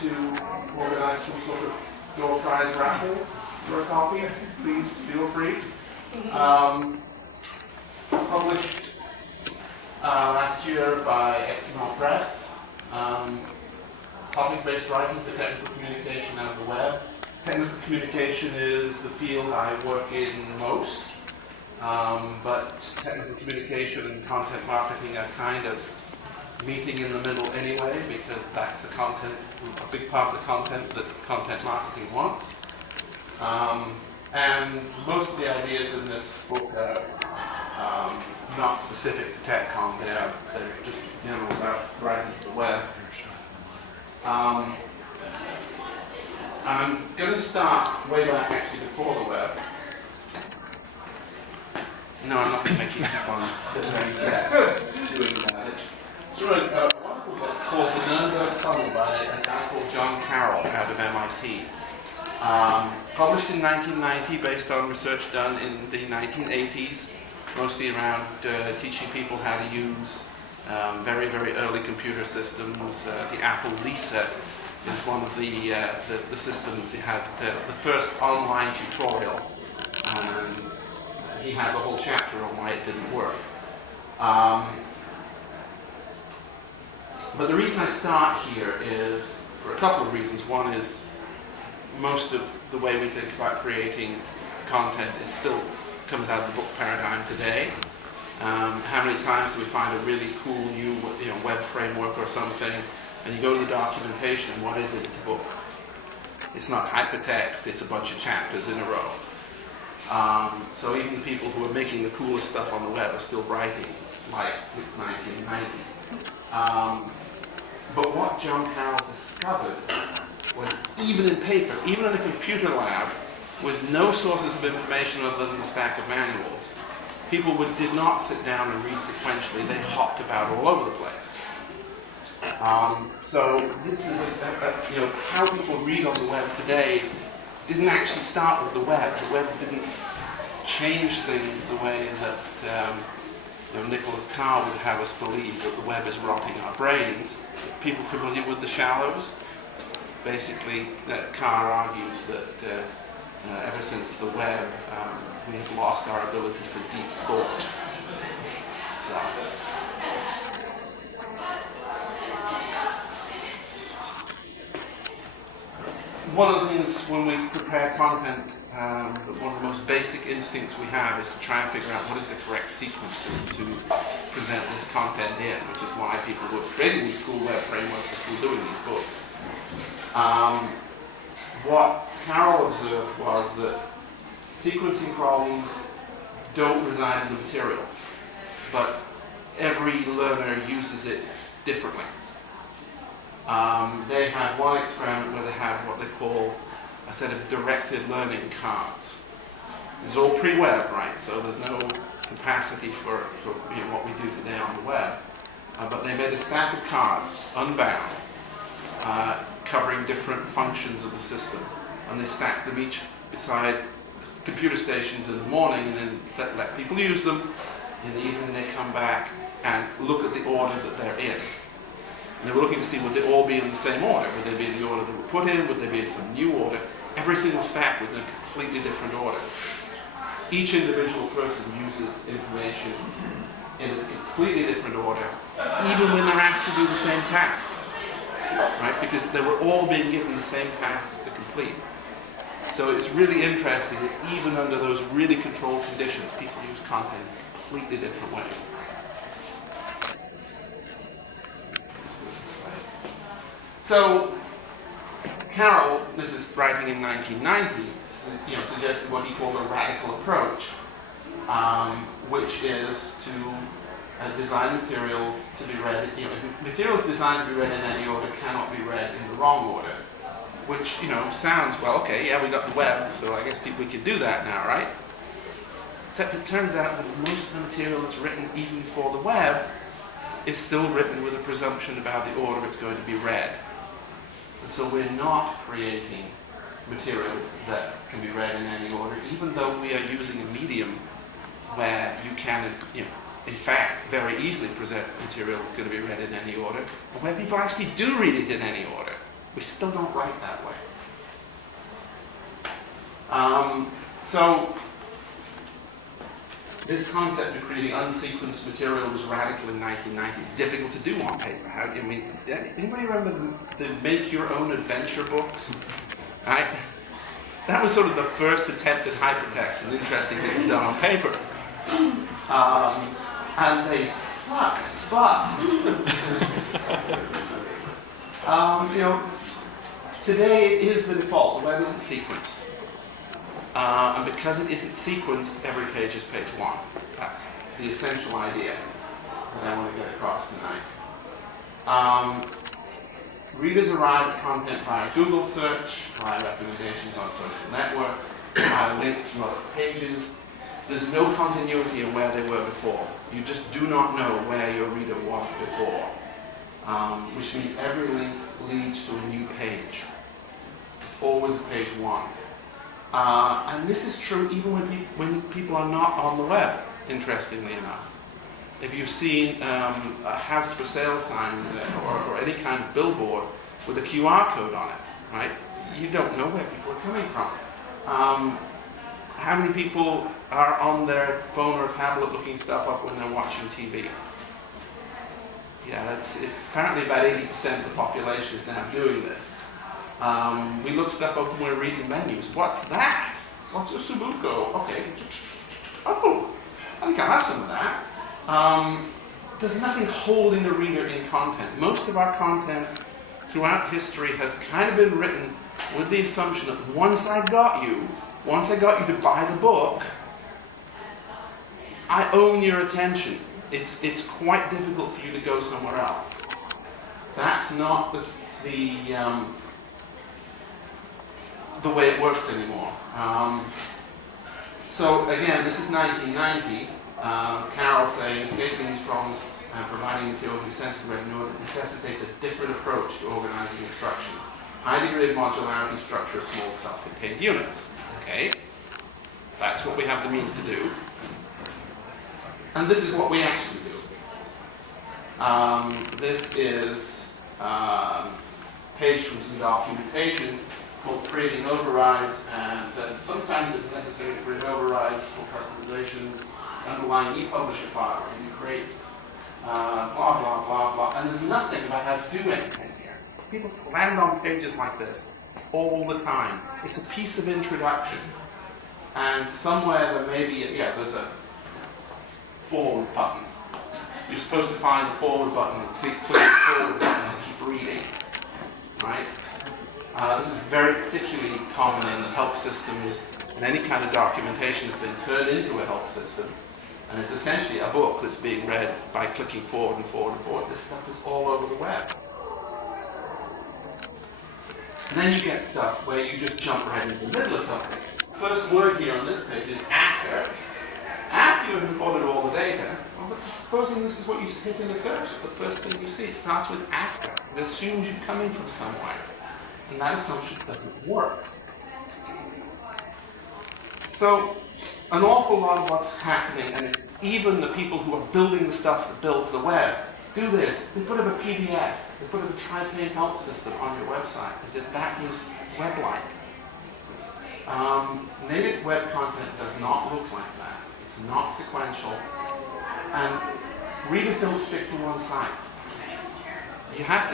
to organize some sort of door prize raffle for a copy, please feel free. Published last year by XML Press. Topic-based writing for technical communication and the web. Technical communication is the field I work in most, but technical communication and content marketing are kind of meeting in the middle anyway, because that's the content, a big part of the content that content marketing wants. And most of the ideas in this book are not specific to TechCom, they're just general about writing for the web. I'm going to start way back actually before the web. No, I'm not going to make you keep on doing that. It's really a wonderful book called The Nuremberg Tunnel by a guy called John Carroll out of MIT. Published in 1990 based on research done in the 1980s, mostly around teaching people how to use very, very early computer systems. The Apple Lisa is one of the systems. He had the first online tutorial, and he has a whole chapter on why it didn't work. But the reason I start here is for a couple of reasons. One is most of the way we think about creating content is still comes out of the book paradigm today. How many times do we find a really cool new web framework or something, and you go to the documentation, and what is it? It's a book. It's not hypertext, it's a bunch of chapters in a row. So even the people who are making the coolest stuff on the web are still writing like it's 1990. But what John Carroll discovered was even in paper, even in a computer lab, with no sources of information other than the stack of manuals, people did not sit down and read sequentially. They hopped about all over the place. So this is how people read on the web today didn't actually start with the web. The web didn't change things the way that Nicholas Carr would have us believe that the web is rotting our brains. People familiar with the shallows? Basically, Carr argues that ever since the web, we have lost our ability for deep thought. So, one of the things when we prepare content, one of the most basic instincts we have is to try and figure out what is the correct sequence to present this content in, which is why people were creating these cool web frameworks are still doing these books. What Carroll observed was that sequencing problems don't reside in the material, but every learner uses it differently. They had one experiment where they had what they call a set of directed learning cards. This is all pre-web, right? So there's no capacity for what we do today on the web. But they made a stack of cards, unbound, covering different functions of the system. And they stacked them each beside computer stations in the morning, and then let people use them. In the evening they come back and look at the order that they're in. And they were looking to see would they all be in the same order. Would they be in the order they were put in? Would they be in some new order? Every single stack was in a completely different order. Each individual person uses information in a completely different order, even when they're asked to do the same task. Right? Because they were all being given the same tasks to complete. So it's really interesting that even under those really controlled conditions, people use content in completely different ways. So Carroll, this is writing in 1990, suggested what he called a radical approach, which is to design materials to be read. Materials designed to be read in any order cannot be read in the wrong order. Which sounds, well, okay, yeah, we got the web, so I guess we could do that now, right? Except it turns out that most of the material that's written even for the web is still written with a presumption about the order it's going to be read. And so we're not creating materials that can be read in any order, even though we are using a medium where you can, in fact, very easily present material that's going to be read in any order, but where people actually do read it in any order. We still don't write that way. So this concept of creating unsequenced material was radical in the 1990s. Difficult to do on paper. Anybody remember the make your own adventure books? Right? That was sort of the first attempt at hypertext, and interesting thing was done on paper. And they sucked, but today it is the default. The web isn't sequenced. And because it isn't sequenced, every page is page one. That's the essential idea that I want to get across tonight. Readers arrive at content via Google search, via recommendations on social networks, via links from other pages. There's no continuity of where they were before. You just do not know where your reader was before, which means every link leads to a new page. It's always a page one. And this is true even when people are not on the web, interestingly enough. If you've seen a house for sale sign or any kind of billboard with a QR code on it, right? You don't know where people are coming from. How many people are on their phone or tablet looking stuff up when they're watching TV? Yeah, it's apparently about 80% of the population is now doing this. We look stuff up when we're reading menus. What's that? What's a Sudoku? Okay. Oh, I think I'll have some of that. There's nothing holding the reader in content. Most of our content throughout history has kind of been written with the assumption that once I got you to buy the book, I own your attention. It's quite difficult for you to go somewhere else. That's not the way it works anymore. So again, this is 1990. Carol saying, escaping these problems and providing material to be sensitive read in order necessitates a different approach to organizing instruction. High degree of modularity, structure, small self-contained units. Okay, that's what we have the means to do. And this is what we actually do. This is a page from some documentation called Creating Overrides, and says sometimes it's necessary to create overrides or customizations, underlying e-publisher files, and you create blah, blah, blah, blah. And there's nothing about how to do anything here. People land on pages like this all the time. It's a piece of introduction. And somewhere there may be, there's a forward button. You're supposed to find the forward button and click the forward button and keep reading. Right? This is very particularly common in help systems, and any kind of documentation has been turned into a help system. And it's essentially a book that's being read by clicking forward and forward and forward. This stuff is all over the web. And then you get stuff where you just jump right into the middle of something. First word here on this page is after. After you have imported all the data, well, but supposing this is what you hit in the search, it's the first thing you see. It starts with after. It assumes you're coming from somewhere. And that assumption doesn't work. So, an awful lot of what's happening, and it's even the people who are building the stuff that builds the web, do this. They put up a PDF, they put up a try-pay help system on your website, as if that was web-like. Native web content does not look like that. It's not sequential. And readers don't stick to one site. We have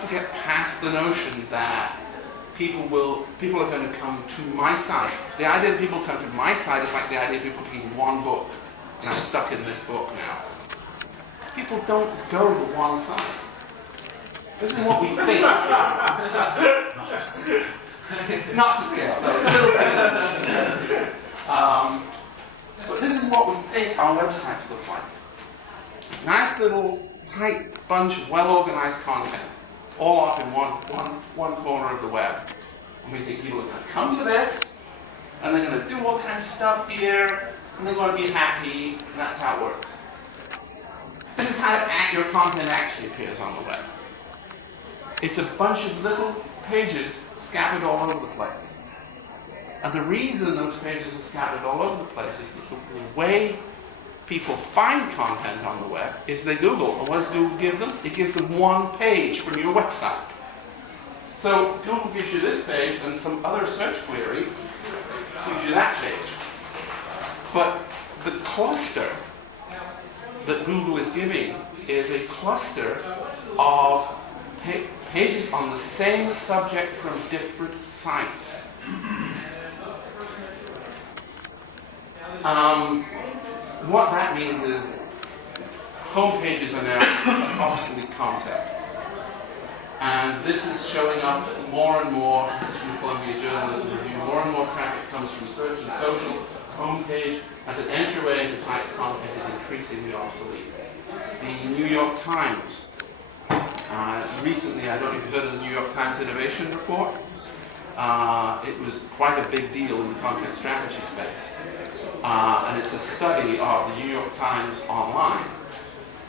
to get past the notion that people are going to come to my site. The idea that people come to my site is like the idea of people picking one book, and I'm stuck in this book now. People don't go to one site. This is what we think. Not to scale, no, it's a little bit. But this is what we think our websites look like. Nice little tight bunch of well-organized content, all off in one corner of the web. And we think people are going to come to this, and they're going to do all kinds of stuff here, and they're going to be happy, and that's how it works. This is how your content actually appears on the web. It's a bunch of little pages scattered all over the place. And the reason those pages are scattered all over the place is that the way people find content on the web is they Google. And what does Google give them? It gives them one page from your website. So Google gives you this page, and some other search query gives you that page. But the cluster that Google is giving is a cluster of pages on the same subject from different sites. What that means is home pages are now an obsolete concept. And this is showing up more and more. This is from Columbia Journalism Review. More and more traffic comes from search and social. Homepage as an entryway into sites' content is increasingly obsolete. The New York Times, recently, I don't know if you've heard of the New York Times Innovation Report. It was quite a big deal in the content strategy space. And it's a study of the New York Times online.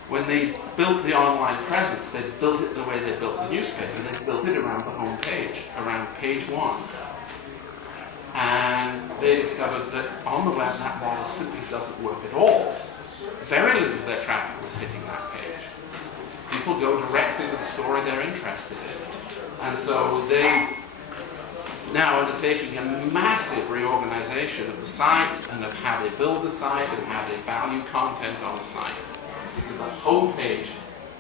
When they built the online presence, they built it the way they built the newspaper. They built it around the home page, around page one. And they discovered that on the web, that model simply doesn't work at all. Very little of their traffic was hitting that page. People go directly to the story they're interested in. And so they've now undertaking a massive reorganization of the site and of how they build the site and how they value content on the site. Because the home page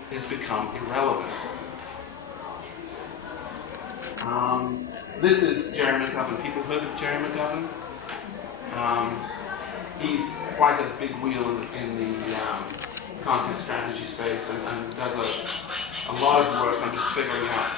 has become irrelevant. This is Jerry McGovern. People heard of Jerry McGovern? He's quite a big wheel in the content strategy space and does a lot of work on just figuring out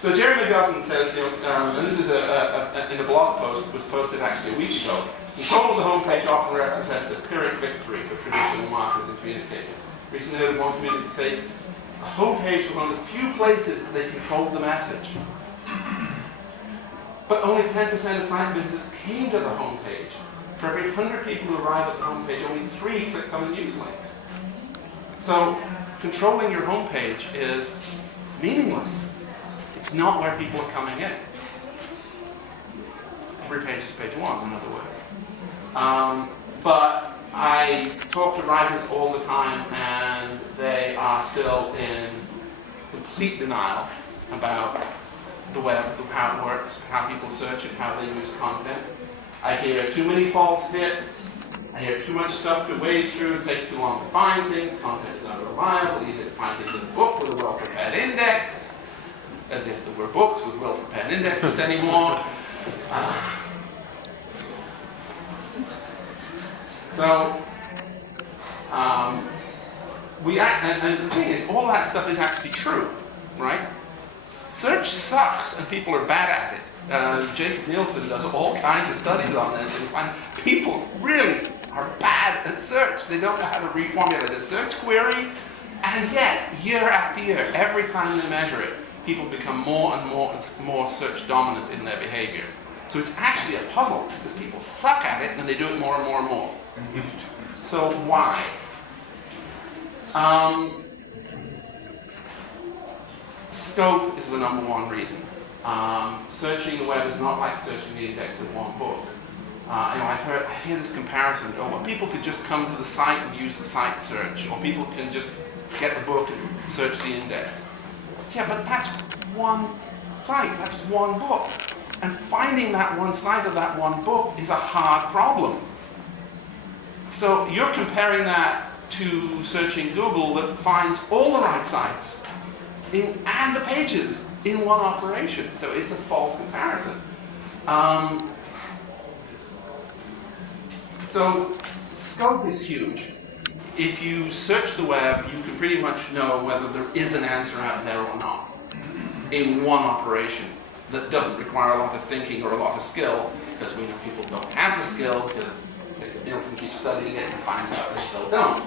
So Jerry McGovern says, and this is in a blog post, was posted actually a week ago. Control of the homepage often represents a Pyrrhic victory for traditional marketers and communicators. Recently heard one community say, a homepage was one of the few places that they controlled the message. But only 10% of site visitors came to the homepage. For every 100 people who arrive at the homepage, only 3 click on the news link. So controlling your homepage is meaningless. It's not where people are coming in. Every page is page one, in other words. But I talk to writers all the time, and they are still in complete denial about the web, how it works, how people search it, how they use content. I hear too many false hits. I hear too much stuff to wade through. It takes too long to find things. Content is unreliable. Easy to find things in a book with a well-prepared index. As if there were books with well-prepared indexes anymore. And the thing is, all that stuff is actually true, right? Search sucks, and people are bad at it. Jacob Nielsen does all kinds of studies on this, and find people really are bad at search. They don't know how to reformulate a search query, and yet, year after year, every time they measure it, people become more and more search dominant in their behavior. So it's actually a puzzle, because people suck at it, and they do it more and more and more. So why? Scope is the number one reason. Searching the web is not like searching the index of one book. I hear this comparison. Well, people could just come to the site and use the site search, or people can just get the book and search the index. Yeah, but that's one site, that's one book. And finding that one site of that one book is a hard problem. So you're comparing that to searching Google that finds all the right sites and the pages in one operation. So it's a false comparison. So scope is huge. If you search the web, you can pretty much know whether there is an answer out there or not in one operation that doesn't require a lot of thinking or a lot of skill, because we know people don't have the skill, because Nielsen keeps studying it and finds out they still don't.